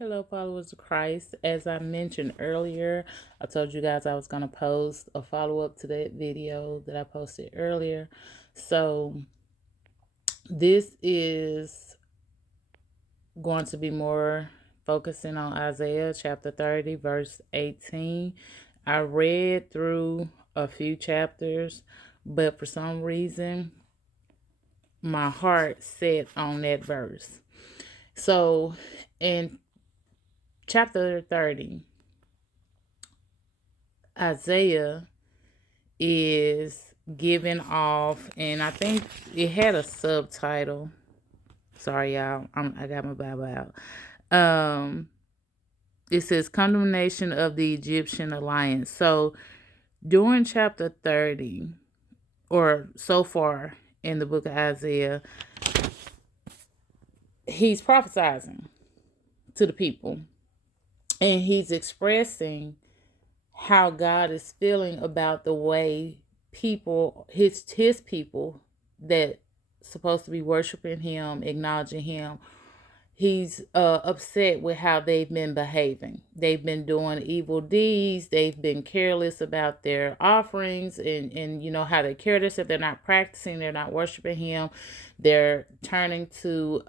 Hello, followers of Christ. As I mentioned earlier, I told you guys I was going to post a follow up to that video that I posted earlier. So, this is going to be more focusing on Isaiah chapter 30, verse 18. I read through a few chapters, but for some reason, my heart set on that verse. So, in chapter 30, Isaiah is giving off, and I think it had a subtitle. Sorry, y'all. I got my Bible out. It says condemnation of the Egyptian alliance. So during chapter 30, or so far in the book of Isaiah, he's prophesying to the people, and he's expressing how God is feeling about the way people, his people that supposed to be worshiping him, acknowledging him. He's upset with how they've been behaving. They've been doing evil deeds. They've been careless about their offerings, and you know how they carry themselves. They're not practicing. They're not worshiping him. They're turning to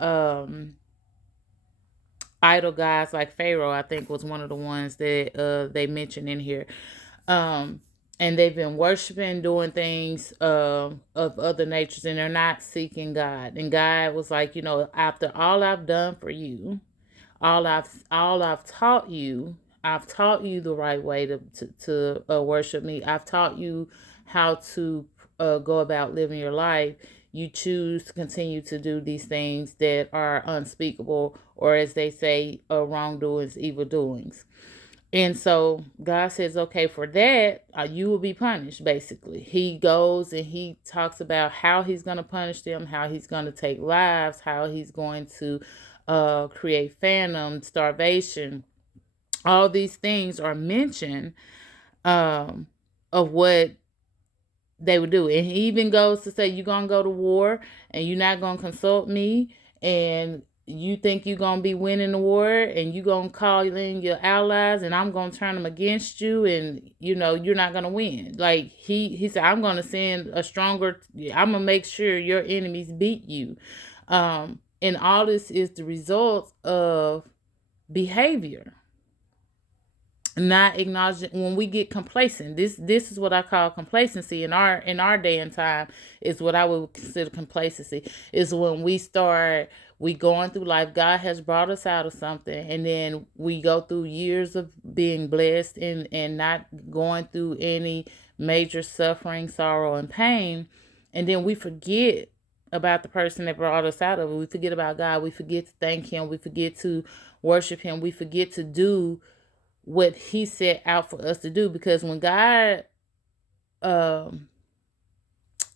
idol gods like Pharaoh. I think was one of the ones that they mentioned in here. Um, and they've been worshiping, doing things of other natures, and they're not seeking God. And God was like, you know, after all I've done for you, all I've taught you, I've taught you the right way to worship me. I've taught you how to go about living your life. You choose to continue to do these things that are unspeakable, or as they say, wrongdoings, evil doings. And so God says, okay, for that, you will be punished, basically. He goes and he talks about how he's going to punish them, how he's going to take lives, how he's going to create famine, starvation. All these things are mentioned of what they would do. And he even goes to say, you're going to go to war and you're not going to consult me. And you think you're going to be winning the war, and you're going to call in your allies, and I'm going to turn them against you, and you know you're not going to win. Like he said, I'm going to send a stronger, I'm going to make sure your enemies beat you. And all this is the result of behavior, not acknowledging. When we get complacent, this is what I call complacency in our day and time. Is what I would consider complacency. Is when we going through life. God has brought us out of something, and then we go through years of being blessed and not going through any major suffering, sorrow, and pain, and then we forget about the person that brought us out of it. We forget about God. We forget to thank him. We forget to worship him. We forget to do what he set out for us to do, because when God um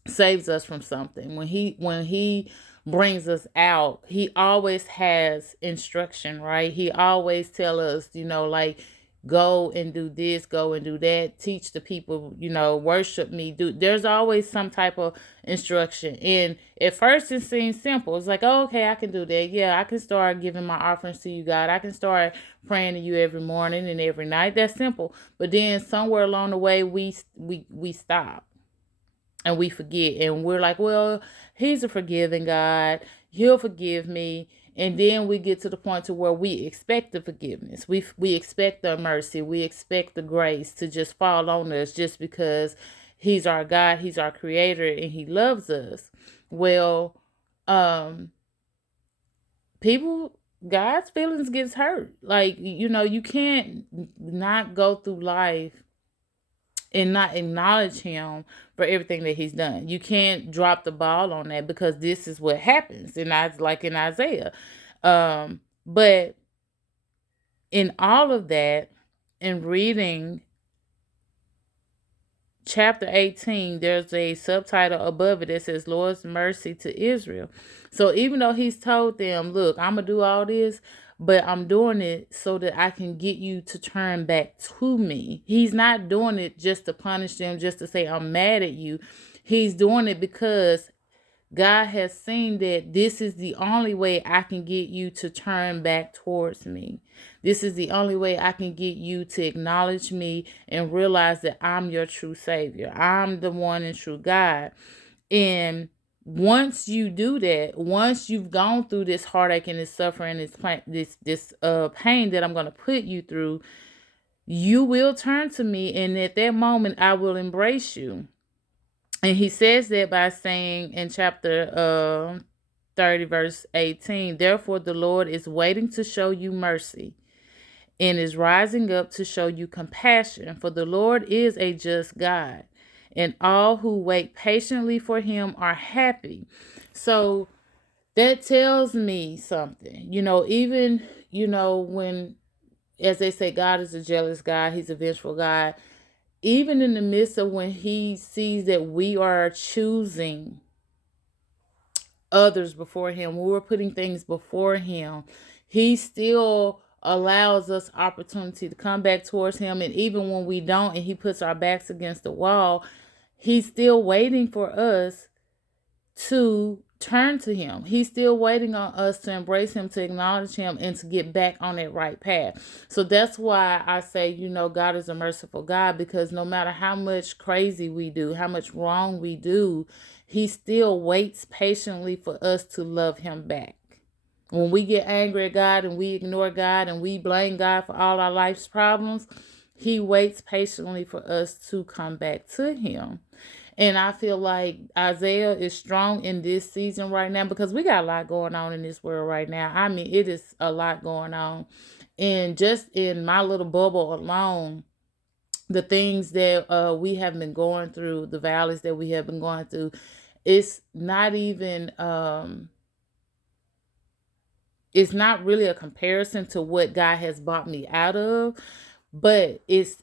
saves us from something, when he brings us out, he always has instruction, right? He always tell us, you know, like, go and do this, go and do that, teach the people, you know, worship me. Do There's always some type of instruction. And at first it seems simple. It's like, oh, okay, I can do that. Yeah, I can start giving my offerings to you, God. I can start praying to you every morning and every night. That's simple. But then somewhere along the way we stop and we forget, and we're like, well, he's a forgiving God, he'll forgive me. And then we get to the point to where we expect the forgiveness, we expect the mercy, we expect the grace to just fall on us, just because he's our God, he's our creator, and he loves us. Well, um people, God's feelings gets hurt. Like, you know, you can't not go through life and not acknowledge him for everything that he's done. You can't drop the ball on that, because this is what happens. And I like in Isaiah. But in all of that, in reading chapter 18, there's a subtitle above it that says Lord's mercy to Israel. So even though he's told them, look, I'm gonna do all this, but I'm doing it so that I can get you to turn back to me. He's not doing it just to punish them, just to say I'm mad at you. He's doing it because God has seen that this is the only way I can get you to turn back towards me. This is the only way I can get you to acknowledge me and realize that I'm your true Savior. I'm the one and true God. And once you do that, once you've gone through this heartache and this suffering, this pain that I'm going to put you through, you will turn to me, and at that moment I will embrace you. And he says that by saying in chapter 30 verse 18, therefore the Lord is waiting to show you mercy and is rising up to show you compassion, for the Lord is a just God, and all who wait patiently for him are happy. So that tells me something. Even, when, as they say, God is a jealous God, he's a vengeful God. Even in the midst of when he sees that we are choosing others before him, when we're putting things before him, he still allows us opportunity to come back towards him. And even when we don't and he puts our backs against the wall, he's still waiting for us to turn to him. He's still waiting on us to embrace him, to acknowledge him, and to get back on that right path. So that's why I say, God is a merciful God, because no matter how much crazy we do, how much wrong we do, he still waits patiently for us to love him back. When we get angry at God and we ignore God and we blame God for all our life's problems, he waits patiently for us to come back to him. And I feel like Isaiah is strong in this season right now, because we got a lot going on in this world right now. I mean, it is a lot going on. And just in my little bubble alone, the things that we have been going through, the valleys that we have been going through, it's not even it's not really a comparison to what God has brought me out of, but it's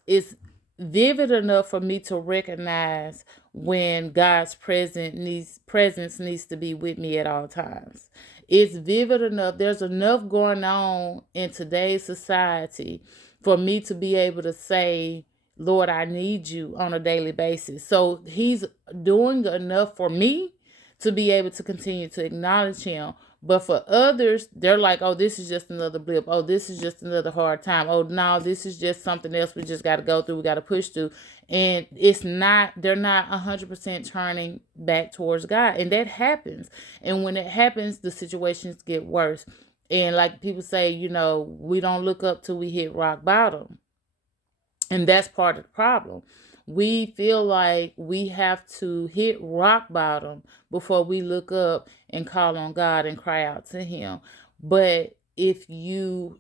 vivid enough for me to recognize when God's presence needs to be with me at all times. It's vivid enough. There's enough going on in today's society for me to be able to say, Lord, I need you on a daily basis. So he's doing enough for me to be able to continue to acknowledge him. But for others, they're like, oh, this is just another blip. Oh, this is just another hard time. Oh, no, this is just something else we just got to go through. We got to push through. And they're not 100% turning back towards God. And that happens. And when it happens, the situations get worse. And like people say, we don't look up till we hit rock bottom. And that's part of the problem. We feel like we have to hit rock bottom before we look up and call on God and cry out to him. But if you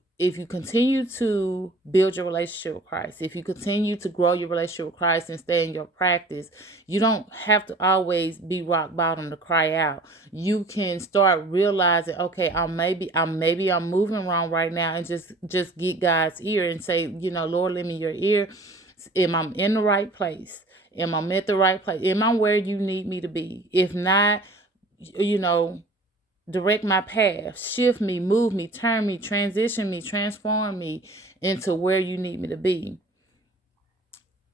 continue to build your relationship with Christ, if you continue to grow your relationship with Christ and stay in your practice, you don't have to always be rock bottom to cry out. You can start realizing, okay, I'm moving wrong right now, and just get God's ear and say, Lord, lend me your ear. Am I in the right place? Am I at the right place? Am I where you need me to be? If not, direct my path, shift me, move me, turn me, transition me, transform me into where you need me to be.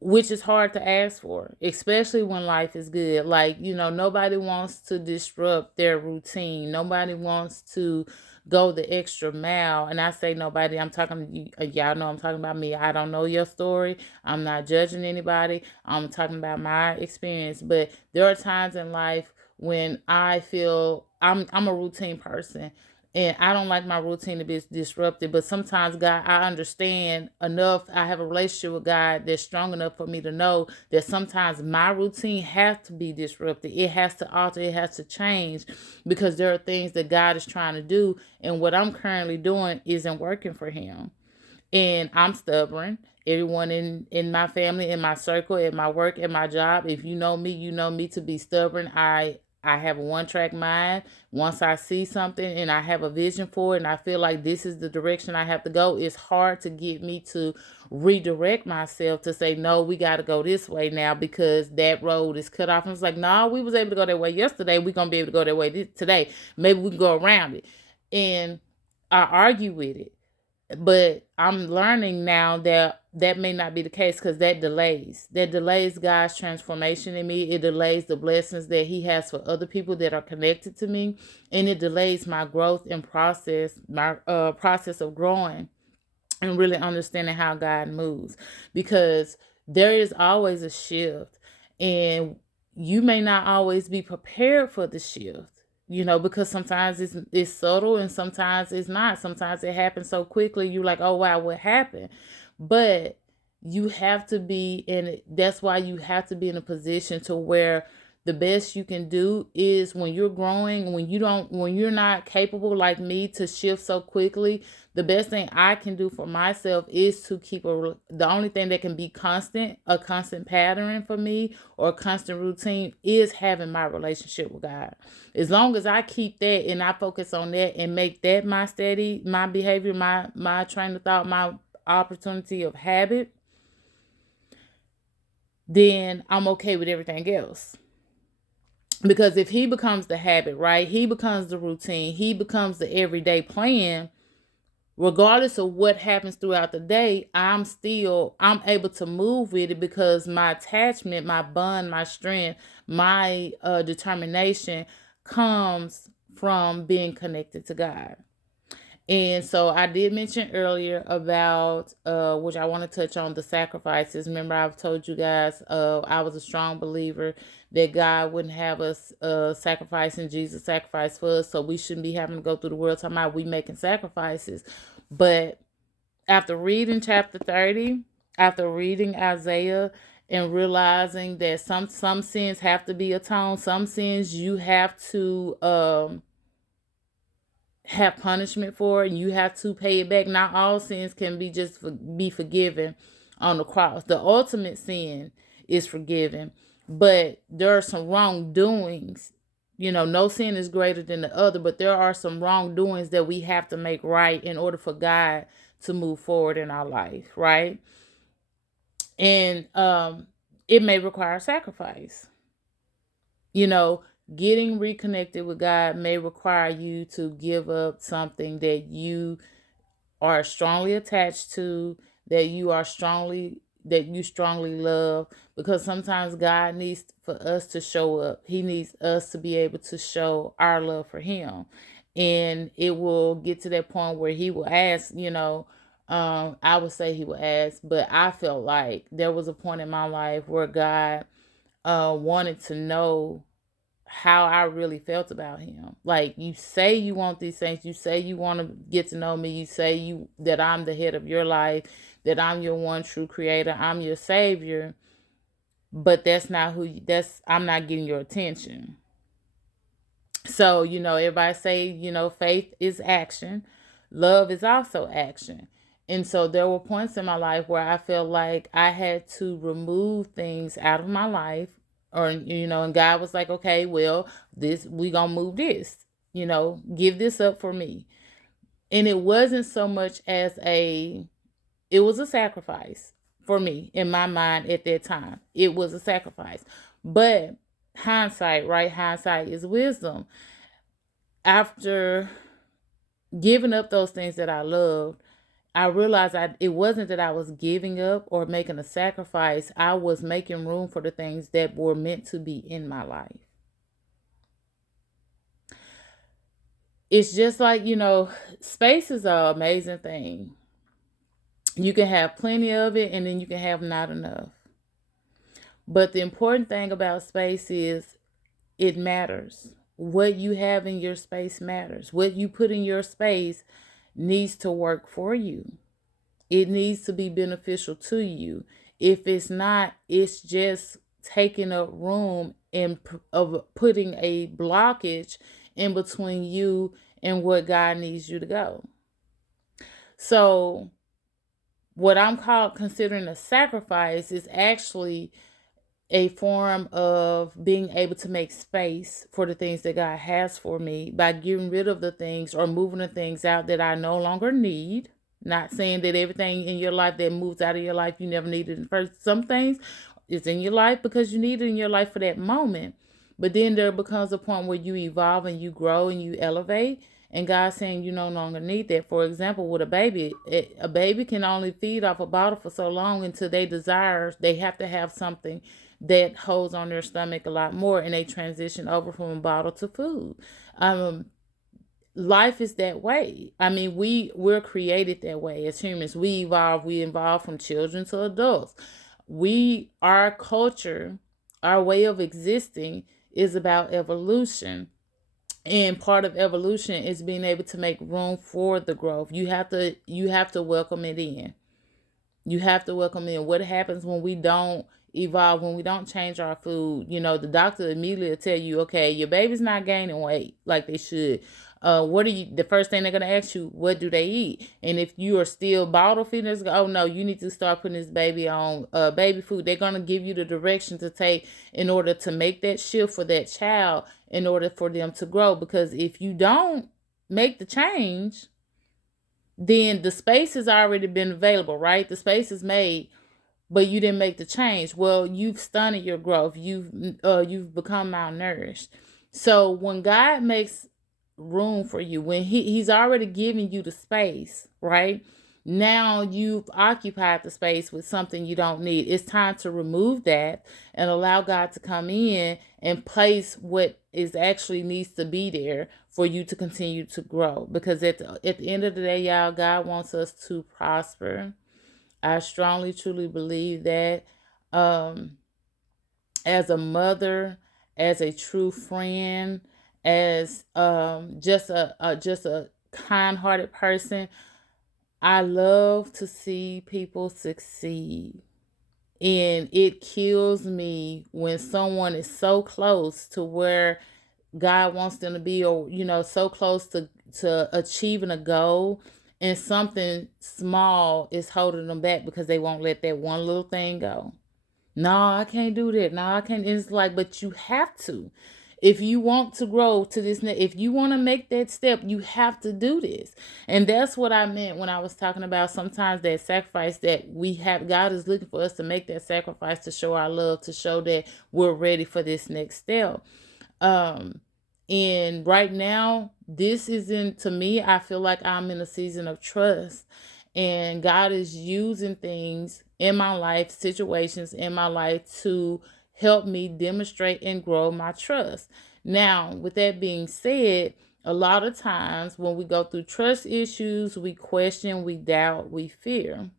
Which is hard to ask for, especially when life is good. Like, nobody wants to disrupt their routine. Nobody wants to go the extra mile. And I say nobody, I'm talking to you. Y'all know I'm talking about me. I don't know your story. I'm not judging anybody. I'm talking about my experience. But there are times in life when I feel I'm a routine person, and I don't like my routine to be disrupted. But sometimes, God, I understand enough. I have a relationship with God that's strong enough for me to know that sometimes my routine has to be disrupted. It has to alter. It has to change, because there are things that God is trying to do, and what I'm currently doing isn't working for him. And I'm stubborn. Everyone in my family, in my circle, at my work, at my job, if you know me to be stubborn. I have a one-track mind. Once I see something and I have a vision for it and I feel like this is the direction I have to go, it's hard to get me to redirect myself to say, no, we got to go this way now because that road is cut off. And it's like, no, we was able to go that way yesterday. We're going to be able to go that way today. Maybe we can go around it. And I argue with it. But I'm learning now that that may not be the case, because that delays God's transformation in me. It delays the blessings that he has for other people that are connected to me, and it delays my growth and process of growing and really understanding how God moves, because there is always a shift, and you may not always be prepared for the shift. Because sometimes it's subtle and sometimes it's not. Sometimes it happens so quickly you're like, oh wow, what happened? But you have to be in. That's why you have to be in a position to where the best you can do is, when you're growing, when you're not capable like me to shift so quickly, the best thing I can do for myself is to the only thing that can be a constant pattern for me, or a constant routine, is having my relationship with God. As long as I keep that and I focus on that and make that my behavior, my train of thought, my opportunity of habit, then I'm okay with everything else. Because if he becomes the habit, right? He becomes the routine, he becomes the everyday plan. Regardless of what happens throughout the day, I'm able to move with it, because my attachment, my bond, my strength, my determination comes from being connected to God. And so I did mention earlier about, which I want to touch on, the sacrifices. Remember, I've told you guys, I was a strong believer that God wouldn't have us sacrificing. Jesus sacrificed for us, so we shouldn't be having to go through the world talking about we making sacrifices. But after reading chapter 30, after reading Isaiah, and realizing that some sins have to be atoned, some sins you have to have punishment for, and you have to pay it back. Not all sins can be forgiven on the cross. The ultimate sin is forgiven, but there are some wrongdoings. No sin is greater than the other, but there are some wrongdoings that we have to make right in order for God to move forward in our life, right? And it may require sacrifice. you know, Getting reconnected with God may require you to give up something that you are strongly attached to, that you strongly love, because sometimes God needs for us to show up. He needs us to be able to show our love for him. And it will get to that point where he will ask, I would say he will ask, but I felt like there was a point in my life where God wanted to know how I really felt about him. Like, you say you want these things, you say you want to get to know me, you say you that I'm the head of your life, that I'm your one true creator, I'm your savior, but I'm not getting your attention. So, everybody say, faith is action, love is also action. And so there were points in my life where I felt like I had to remove things out of my life, or, and God was like, okay, well, we gonna move this, give this up for me. And it wasn't so much it was a sacrifice for me in my mind at that time. It was a sacrifice. But hindsight, right? Hindsight is wisdom. After giving up those things that I loved, I realized it wasn't that I was giving up or making a sacrifice. I was making room for the things that were meant to be in my life. It's just like, space is an amazing thing. You can have plenty of it, and then you can have not enough. But the important thing about space is it matters. What you have in your space matters. What you put in your space needs to work for you. It needs to be beneficial to you. If it's not, it's just taking up room and of putting a blockage in between you and what God needs you to go. So, what I'm considering a sacrifice is actually a form of being able to make space for the things that God has for me by getting rid of the things or moving the things out that I no longer need. Not saying that everything in your life that moves out of your life you never needed in first. Some things is in your life because you need it in your life for that moment. But then there becomes a point where you evolve and you grow and you elevate. And God's saying you no longer need that. For example, with a baby, a baby can only feed off a bottle for so long until they desire, they have to have something that holds on their stomach a lot more, and they transition over from a bottle to food. Um, Life is that way. I mean, we're created that way as humans. We evolve from children to adults. Our culture, our way of existing is about evolution. And part of evolution is being able to make room for the growth. You have to welcome it in. You have to welcome in. What happens when we don't evolve, when we don't change our food? The doctor immediately will tell you, okay, your baby's not gaining weight like they should. The first thing they're gonna ask you, what do they eat? And if you are still bottle feeders, oh no, you need to start putting this baby on baby food. They're gonna give you the direction to take in order to make that shift for that child, in order for them to grow. Because if you don't make the change, then the space has already been available, right? The space is made, but you didn't make the change. Well, you've stunted your growth. You've become malnourished. So when God makes room for you, when he's already giving you the space, right? Now you've occupied the space with something you don't need. It's time to remove that and allow God to come in and place what is actually needs to be there for you to continue to grow. Because at the end of the day, y'all, God wants us to prosper. I strongly, truly believe that. Um, as a mother, as a true friend, as just a kind-hearted person, I love to see people succeed. And it kills me when someone is so close to where God wants them to be, or so close to achieving a goal, and something small is holding them back because they won't let that one little thing go. No, I can't do that. No, I can't. It's like, but you have to. If you want to grow to this, if you want to make that step, you have to do this. And that's what I meant when I was talking about sometimes that sacrifice that we have. God is looking for us to make that sacrifice, to show our love, to show that we're ready for this next step. Um, and right now, this isn't, to me, I feel like I'm in a season of trust. And God is using things in my life, situations in my life, to help me demonstrate and grow my trust. Now, with that being said, a lot of times when we go through trust issues, we question, we doubt, we fear,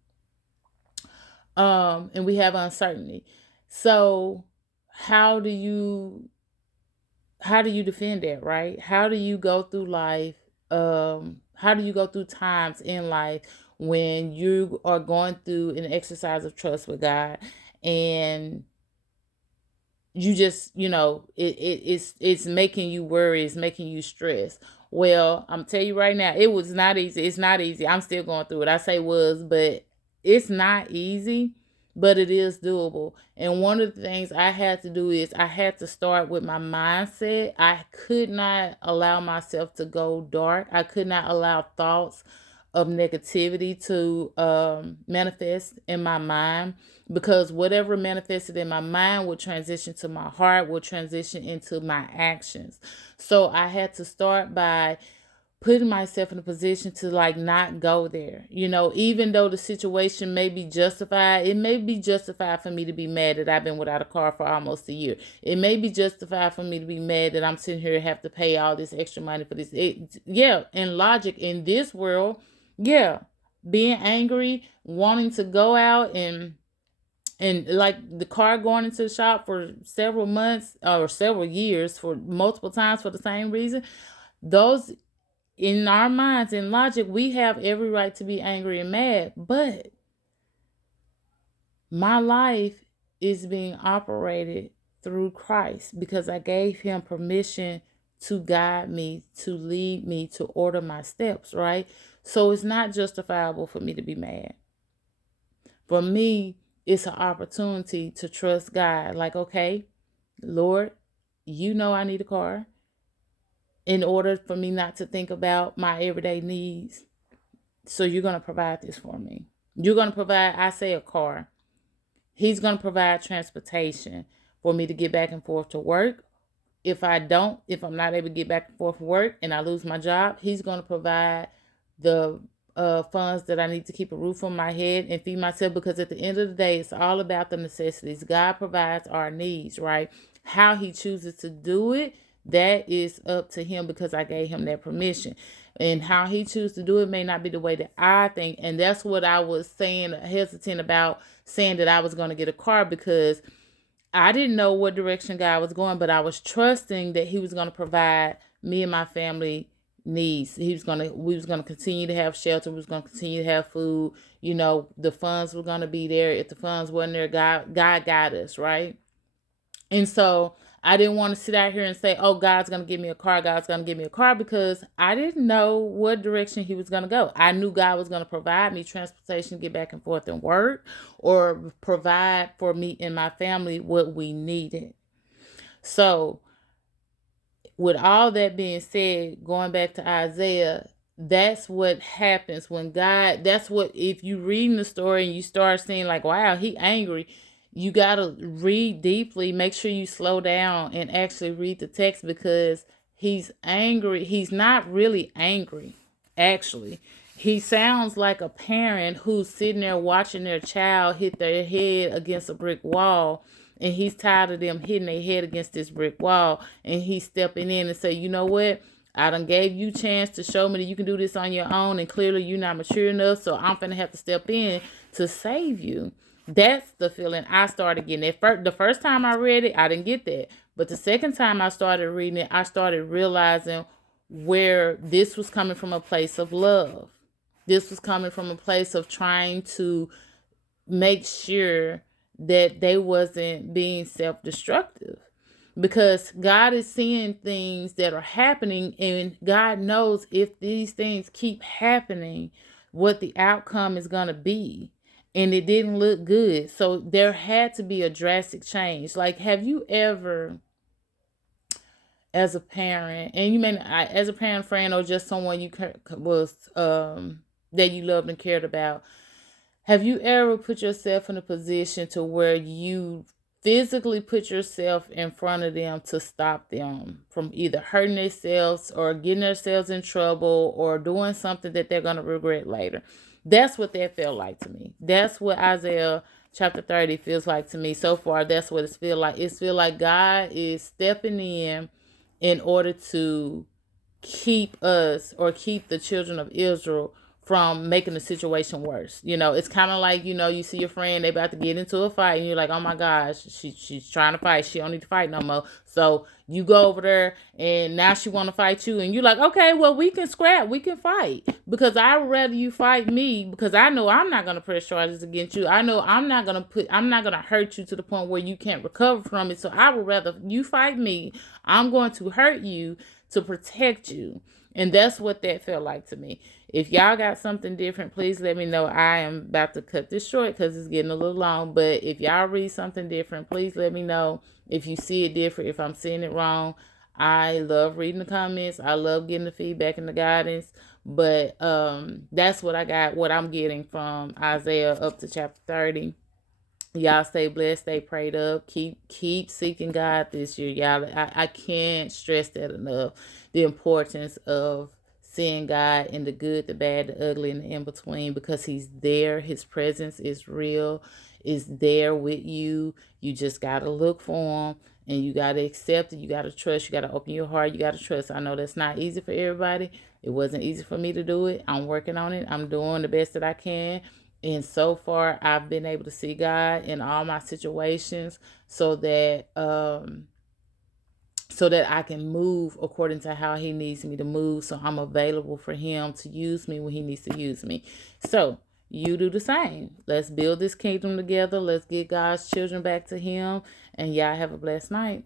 and we have uncertainty. So, how do you defend that, right? How do you go through life? How do you go through times in life when you are going through an exercise of trust with God, and you just, it's making you worry, it's making you stress? Well, I'm tell you right now, it was not easy. It's not easy. I'm still going through it. I say was, but it's not easy, but it is doable. And one of the things I had to do is I had to start with my mindset. I could not allow myself to go dark. I could not allow thoughts of negativity to manifest in my mind, because whatever manifested in my mind will transition to my heart, will transition into my actions. So I had to start by putting myself in a position to like not go there. Even though the situation may be justified, it may be justified for me to be mad that I've been without a car for almost a year. It may be justified for me to be mad that I'm sitting here and have to pay all this extra money for this. Yeah, in logic, in this world, yeah, being angry, wanting to go out and like the car going into the shop for several months or several years for multiple times for the same reason. Those, in our minds, in logic, we have every right to be angry and mad, but my life is being operated through Christ because I gave him permission to guide me, to lead me, to order my steps, right? So it's not justifiable for me to be mad. For me, it's an opportunity to trust God. Like, okay, Lord, I need a car. In order for me not to think about my everyday needs, so you're going to provide this for me. You're going to provide, I say, a car. He's going to provide transportation for me to get back and forth to work, if I'm not able to get back and forth from work and I lose my job, he's going to provide the funds that I need to keep a roof on my head and feed myself, because at the end of the day, it's all about the necessities. God provides our needs, right? How he chooses to do it, that is up to him, because I gave him that permission. And how he chooses to do it may not be the way that I think. And that's what I was saying, hesitant about saying that I was going to get a car, because I didn't know what direction God was going, but I was trusting that he was going to provide me and my family needs. We was gonna continue to have shelter, we was gonna continue to have food, the funds were gonna be there. If the funds wasn't there, God got us, right? And so I didn't want to sit out here and say, oh, God's going to give me a car. God's going to give me a car, because I didn't know what direction he was going to go. I knew God was going to provide me transportation to get back and forth and work, or provide for me and my family what we needed. So with all that being said, going back to Isaiah, that's what happens when God, that's what, if you reading the story and you start seeing like, wow, he angry, you got to read deeply. Make sure you slow down and actually read the text, because he's angry. He's not really angry, actually. He sounds like a parent who's sitting there watching their child hit their head against a brick wall, and he's tired of them hitting their head against this brick wall, and he's stepping in and say, you know what? I done gave you a chance to show me that you can do this on your own, and clearly you're not mature enough, so I'm finna have to step in to save you. That's the feeling I started getting. The first time I read it, I didn't get that. But the second time I started reading it, I started realizing where this was coming from, a place of love. This was coming from a place of trying to make sure that they wasn't being self-destructive, because God is seeing things that are happening, and God knows if these things keep happening, what the outcome is going to be. And it didn't look good. So there had to be a drastic change. Like, have you ever, as a parent, and you may not, as a parent, friend, or just someone you was that you loved and cared about, have you ever put yourself in a position to where you physically put yourself in front of them to stop them from either hurting themselves or getting themselves in trouble or doing something that they're going to regret later? That's what that felt like to me. That's what Isaiah chapter 30 feels like to me so far. That's what it feels like. It feels like God is stepping in order to keep us, or keep the children of Israel from making the situation worse. It's kind of like, you see your friend, they about to get into a fight, and you're like, oh my gosh, she's trying to fight. She don't need to fight no more. So you go over there, and now she want to fight you, and you're like, okay, well, we can scrap, we can fight, because I'd rather you fight me, because I know I'm not going to press charges against you. I know I'm not going to hurt you to the point where you can't recover from it. So I would rather you fight me. I'm going to hurt you to protect you. And that's what that felt like to me. If y'all got something different, please let me know. I am about to cut this short because it's getting a little long. But if y'all read something different, please let me know. If you see it different, if I'm seeing it wrong, I love reading the comments. I love getting the feedback and the guidance. But that's what I got, what I'm getting from Isaiah up to chapter 30. Y'all stay blessed, stay prayed up, keep seeking God this year, y'all. I can't stress that enough. The importance of seeing God in the good, the bad, the ugly, and the in between, because he's there. His presence is real, is there with you. You just gotta look for him, and you gotta accept it. You gotta trust. You gotta open your heart. You gotta trust. I know that's not easy for everybody. It wasn't easy for me to do it. I'm working on it. I'm doing the best that I can. And so far, I've been able to see God in all my situations, so that I can move according to how he needs me to move. So I'm available for him to use me when he needs to use me. So you do the same. Let's build this kingdom together. Let's get God's children back to him. And y'all have a blessed night.